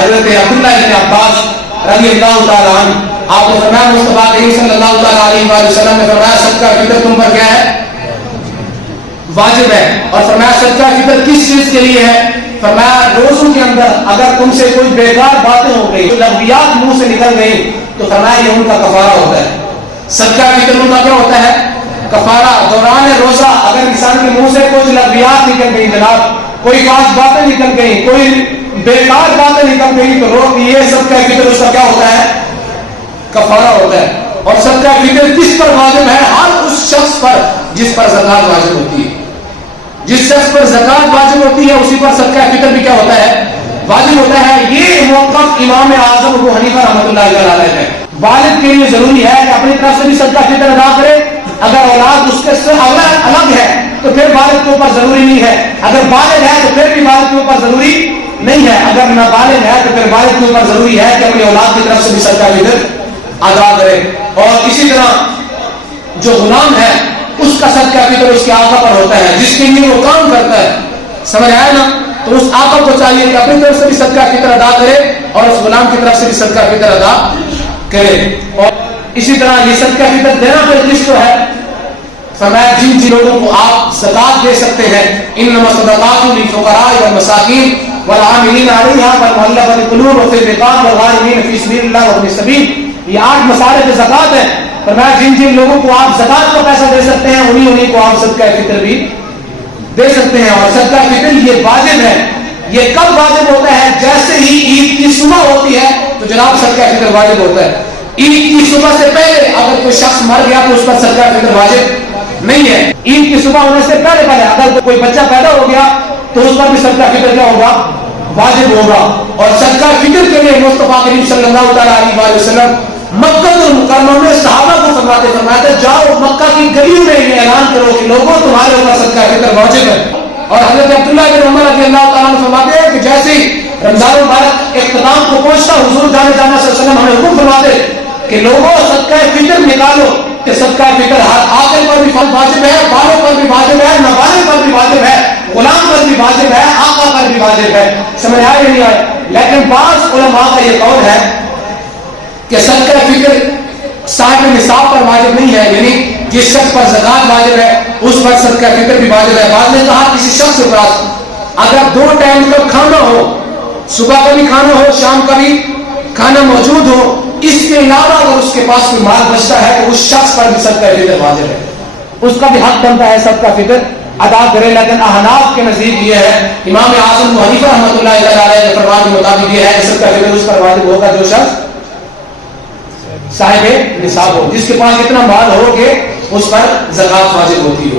حضرت عبداللہ ابن عباس رضی اللہ تعالیٰ عنہ، آپ نے فرمایا مصطفیٰ کریم صلی اللہ تعالیٰ علیہ وسلم نے فرمایا صدقہ فطر تم پر کیا ہے؟ واجب ہے. اور فرمایا صدقہ فطر کس چیز کے لیے ہے؟ فرمایا روزوں کے اندر اگر تم سے کوئی بیکار باتیں ہو گئی، لغویات منہ سے نکل گئی، تو فرمایا یہ ان کا کفارہ ہوتا ہے. صدقہ فطر ان کا کیا ہوتا ہے؟ کفارہ. دوران روزہ اگر انسان کے منہ سے کچھ لغویات نکل گئی، جناب کوئی خاص باتیں نکل گئی، کوئی بیکار باتیں نکل گئی، تو روک یہ صدقہ فطر اس کا کیا ہوتا ہے؟ کفارہ ہوتا ہے. اور صدقہ فطر کس پر واجب ہے؟ ہر اس شخص پر جس پر زکات واجب ہوتی ہے. جس شخص پر زکات واجب ہوتی ہے اسی پر صدقہ فطر بھی کیا ہوتا ہے؟ واجب ہوتا ہے. یہ موقف امام اعظم ابو حنیفہ رحمۃ اللہ علیہ ہے. والد کے لیے ضروری ہے کہ اپنی طرف سے بھی صدقہ فطر ادا کرے. اگر اولاد اس کے سے الگ ہے تو پھر والد کے اوپر ضروری نہیں ہے. اگر بالغ ہے تو پھر بھی والد کے اوپر ضروری نہیں ہے. اگر نابالغ ہے تو پھر والد کے اوپر ضروری ہے کہ اپنی اولاد کی طرف سے بھی صدقہ فطر ادا کرے. اور اسی طرح جو غلام ہے اس کا صدقہ فطر اس کے آقا پر ہوتا ہے جس کے لیے وہ کام کرتا ہے. سمجھ آیا نا؟ تو اس آقا کو چاہیے کہ اپنی طرف سے بھی صدقہ فطر ادا کرے اور اس غلام کی طرف سے بھی صدقہ فطر ادا کرے. اور اسی طرح یہ صدقہ فطر دینا پہ کس کو ہے؟ فرمایا جن لوگوں کو آپ زکات دے سکتے ہیں، انما الصدقات للفقراء والمساکین والعاملین علیہا والمؤلفۃ قلوبہم وفی الرقاب والغارمین فی سبیل اللہ وابن السبیل. یہ 8 مسالے زکات ہے. فرمایا جن لوگوں کو آپ زکات کا پیسہ دے سکتے ہیں انہیں کو آپ صدقہ فطر بھی دے سکتے ہیں. اور صدقہ فطر یہ واجب ہے. یہ کب واجب ہوتا ہے؟ جیسے ہی عید کی صبح ہوتی ہے تو جناب صدقہ فطر واجب ہوتا ہے. عید کی صبح سے پہلے اگر کوئی شخص مر گیا تو اس پر صدقہ فطر واجب نہیں ہے. عید کی صبح ہونے سے پہلے اگر کوئی بچہ پیدا ہو گیا تو اس پر بھی صدقہ فطر کیا ہوگا؟ واجب ہوگا. اور صدقہ فطر کے لیے مصطفیٰ کریم صلی اللہ تعالیٰ علیہ وسلم مکہ المکرمہ میں صحابہ کو فرماتے جاؤ مکہ کی گلیوں میں یہ اعلان کرو کہ لوگوں تمہارے اوپر صدقہ فطر واجب ہے. اور حضرت عبداللہ بن عمر رضی اللہ تعالیٰ عنہ فرماتے ہیں کہ جیسے رمضان مبارک اختتام کو پہنچتا حضور جانے صلی اللہ علیہ وسلم ہمیں حکم فرماتے کہ لوگوں صدقہ فطر نکالو. کہ صدقہ فطر ہر عاقل پر بھی واجب ہے، بالغ پر بھی واجب ہے، نابالغ پر بھی واجب ہے، غلام پر بھی واجب ہے، آقا پر بھی واجب ہے. سمجھ آئے نہیں آئے؟ لیکن بعض علماء کا یہ قول ہے کہ صدقہ فطر صاحب نصاب پر واجب نہیں ہے، یعنی جس شخص پر زکات واجب ہے اس پر صدقہ فطر بھی واجب ہے. بعد نے کہا کسی شخص کے پاس اگر 2 ٹائم کا کھانا ہو، صبح کا بھی کھانا ہو شام کا بھی کھانا موجود ہو، اس کے علاوہ اگر اس کے پاس کوئی مال بچتا ہے تو اس شخص پر بھی صدقہ فطر واجب ہے. اس کا بھی حق بنتا ہے صدقہ فطر ادا کرے. لیکن احناف کے نزدیک یہ ہے، امام اعظم ابو حنیفہ رحمۃ اللہ علیہ کے فرمان کے مطابق یہ ہے کہ صدقہ فطر اس پر واجب ہوگا جو شخص صاحب نصاب ہو، جس کے پاس اتنا مال ہو کہ اس پر زکات واجب ہوتی ہو.